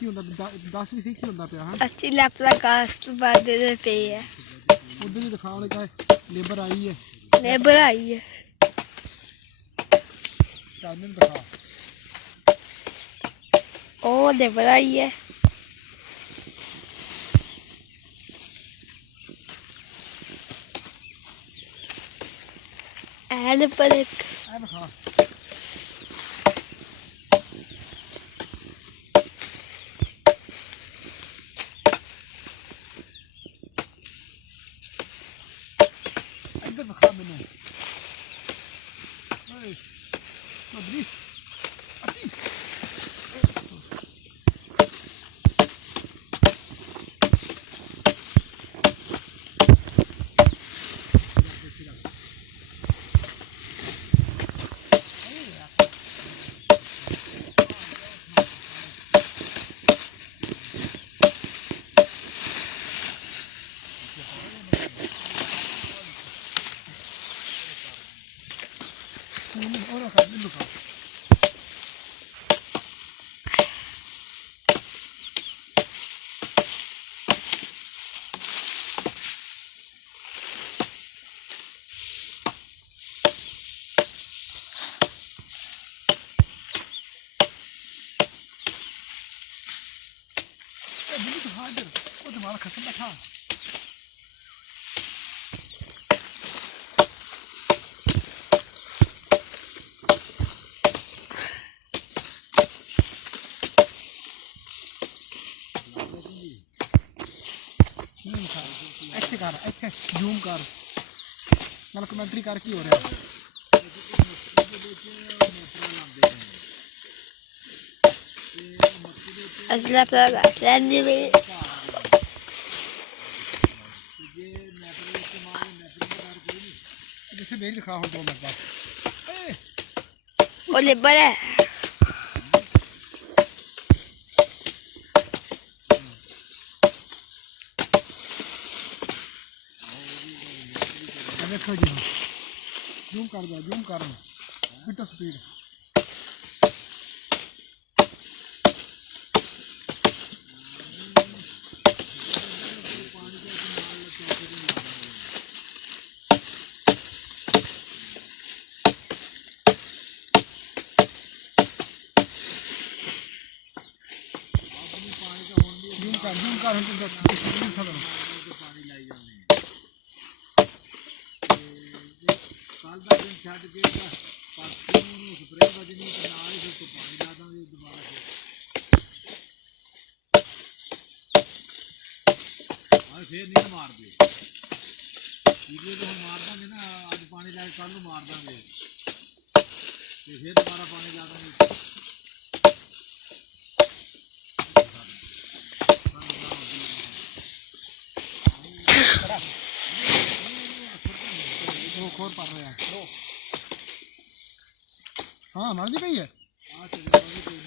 ਕੀ ਹੁੰਦਾ 10 ਵੀ ਸੀ ਕੀ ਹੁੰਦਾ ਪਿਆ ਹਾਂ ਅੱਛੀ ਲੈਪਲਾ ਕਾਸਟ ਬਾਦੇ ਦੇ ਪਈ ਹੈ ਉਧਰ ਵੀ ਦਿਖਾਉਣੇ ਚਾਹੇ ਲੇਬਰ ਆਈ ਹੈ ਲੇਬਰ ਆਈ ਹੈ ਚਾਨਣ ਦਿਖਾ ਉਹ ਲੇਬਰ ਆਈ ਹੈ ਐਲ ਪਰ ਇੱਕ ਆ ਦਿਖਾ ਇੱਧਰ ਦਿਖਾ ਮੈਨੂੰ ਓਏ ਮਦਰੀ ਅੱਤੀ Ora cá, vem no carro. Bonito Ryder. Pô, demora a caçamba cá. ਇੱਥੇ ਕਰ ਇੱਥੇ ਜ਼ੂਮ ਕਰ ਨਾਲ ਕਮੈਂਟਰੀ ਕਰ ਕੀ ਹੋ ਰਿਹਾ ਅਸਲਾ ਪਲਾਗਾ ਲੈਂਦੀ ਵੀ ਜਿੱਥੇ ਬੇਲ ਦਿਖਾ ਹੁਣ 2 ਮਿੰਟ ਬਾਅਦ ਉਹ ਲੇਬਰ ਹੈ देखो जी जूम कर दो जूम कर स्पीड स्पीड जूम कर पानी लाई जाने ਕੱਲ ਦਾ ਦਿਨ ਛੱਡ ਕੇ ਪਰਸੋਂ ਨੂੰ ਸਪਰੇਅ ਵਜਣੀ ਤੇ ਨਾਲ ਹੀ ਫਿਰ ਪਾਣੀ ਲਾ ਦਾਂਗੇ ਦੁਬਾਰਾ ਫੇਰ ਨਹੀਂ ਮਾਰਦੇ ਵੀਡੀਓ ਤੋਂ ਮਾਰ ਦਾਂਗੇ ਨਾ ਅੱਜ ਪਾਣੀ ਲਾ ਕੇ ਕੱਲ ਨੂੰ ਮਾਰ ਦਾਂਗੇ ਤੇ ਫੇਰ ਦੁਬਾਰਾ ਪਾਣੀ ਲਾ ਦਾਂਗੇ और पड़ रहे हैं हाँ मर भी गई है